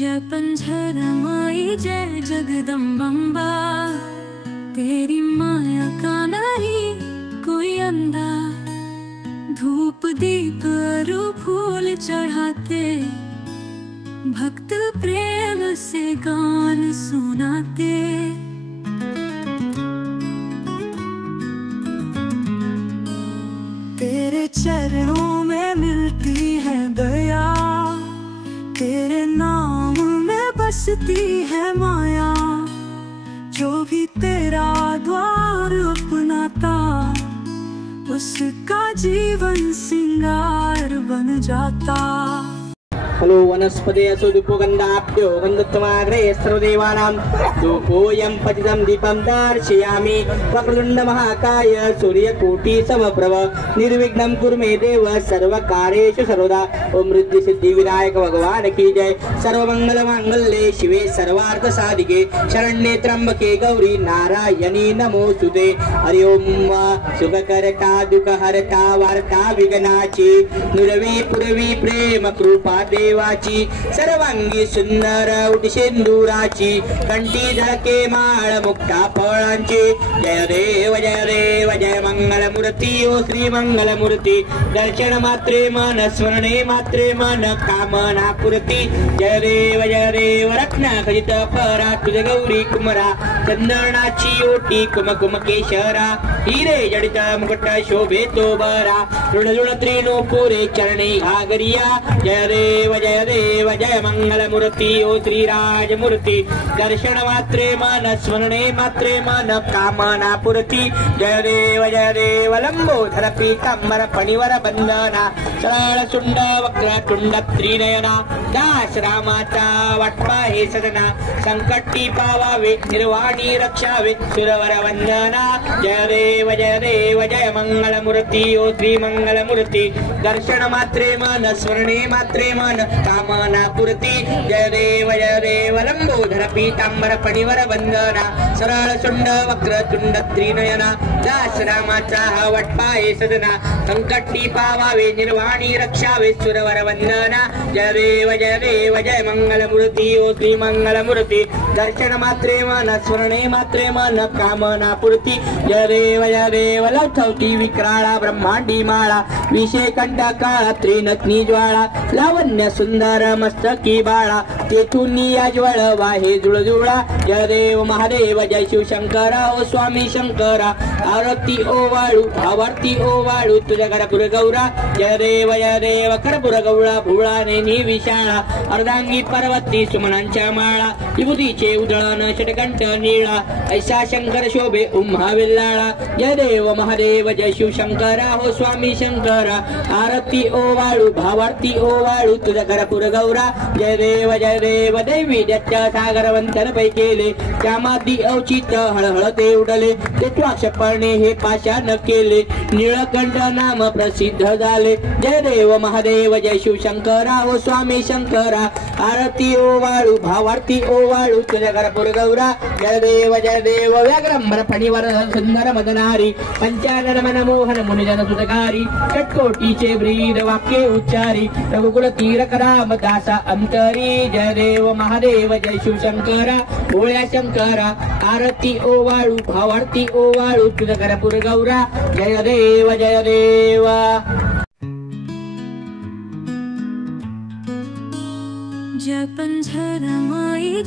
जय पंचरमाई जय जगदम्बा, तेरी माया का नहीं कोई अंदा। धूप दीप और फूल चढ़ाते, भक्त प्रेम से गान सुनाते। तेरे चरणों में मिलती है दया, तेरे नाम में बसती है माया। जो भी तेरा द्वार अपनाता, उसका जीवन सिंगार बन जाता। हलो वनस्पते सुदुपगन्धाभ्यो गन्धत्वमाग्रे सर्वदेवानां धूपोऽयं पतितं दीपं दर्शयामि। वक्रतुण्ड महाकाय सूर्यकोटि समप्रभ, निर्विघ्नं कुरु मे देव सर्वकार्येषु सर्वदा। ओम रिद्धि सिद्धि विनायक भगवान की जय। सर्वमंगल मांगल्ये शिवे सर्वार्थ साधिके, शरण्ये त्र्यंबके गौरी नारायणी नमोस्तुते। हरि ओम सुखकरता दुःखहरता वार्ता विघ्नाची, नुरवी पुरवी प्रेम कृपा देवाची। सर्वांगी सुंदर उटिशेंदुराची, कंठी झळके माळ मुक्ता फळांची। जय देव जय मंगल मूर्ती ओ श्री मंगल मूर्ती। दर्शन मात्रे मन स्मरणे मात्रे मन कामना पूर्ती। जय देव रत्न खचित परा, तुझे गौरी कुमरा चंदनाची ओटी कुमकुम केशरा। हिरे जडित मुकुट शोभे तो बरा, ऋणजुळ त्रिनो पुरे चरणी घागरिया। जय देव जय मंगल मूर्ती ओ श्रीराज मूर्ती। दर्शन मात्रे मन स्मरणे मात्रे मन कामना पूर्ती। जय देव लंबोदर पीतांबर फणिवर बंदना, सरळ सुंड वक्रतुंड त्रिनयना। दास रामाचा वाटपा हे सदना, संकटी पावावे निर्वाणी रक्षावे सुरवर वंदना। जय देव जय मंगल मूर्ती ओ श्री मंगल मूर्ती। दर्शन मात्रे मन स्मरणे मात्रे मन कामना पूर्ती। जय देव लंबोदर पीतांबर फणिवर बंदना, सरळ सुंड वक्रतुंड त्रिनयना। दास रामाचा हा वटपा हे सदना, संकटी पावावे निर्वाणी रक्षावे सुरवर वंदना। जय देव जय मंगल मूर्ती ओ श्री मंगल मूर्ती। दर्शन मात्रे मन स्मरणे मात्रे मन कामना पूर्ती। जय देव लवथवती विक्राळा ब्रह्मांडी माळा, विषय कंठ काळा त्रिनग्नी ज्वाळा। लावण्य सुंदर मस्तकी बाळा, तेथून याज्वळ वाहे जुळजुळा। जय देव महादेव जय शिवशंकरा ओ स्वामी शंकरा। आरती ओवाळू आवर्ती ओवाळू तुझ्या करपुर गौरा। जय देव करपुर गौळा भुवळाने निविशाळा। अर्धांगी पर्वती सुमनांच्या माळा, विभूतीचे उधळण षटकंठ निळा। ऐसा शंकर शोभे उम्हा विल्लाळा। जय देव महादेव जय शिवशंकरा हो स्वामी शंकरा। आरती ओवाळू भावार्ती ओवाळू तुझ्या करपुर गौरा। जय देव देवी दत्त सागर वंदन पै केले, त्यामादी अवचित हळहळ ते उडले। ते त्वाक्षपणे हे पाषाण केले, निळकंठ नाम प्रसिद्ध झाले। जय देव महादेव जय शिवशंकरा हो स्वामी शंकरा। आरती ओवाळू भावार्ती ओवाळू तुझ्या करपुर गौरा। जय देव व्याघ्रंबर फणिवर सुंदर मदनारी, पंचानन मनमोहन मुनिजन सुतकारी। षटकोटीचे ब्रीद वाक्ये उच्चारी, रघुकुल तीरक राम दासा अंतरी। जय देव महादेव जय शिवशंकरा भोळ्या शंकरा। आरती ओवाळू भावार्ती ओवाळू तुझ्या करपुर गौरा। जय देव जय पंचरमाई।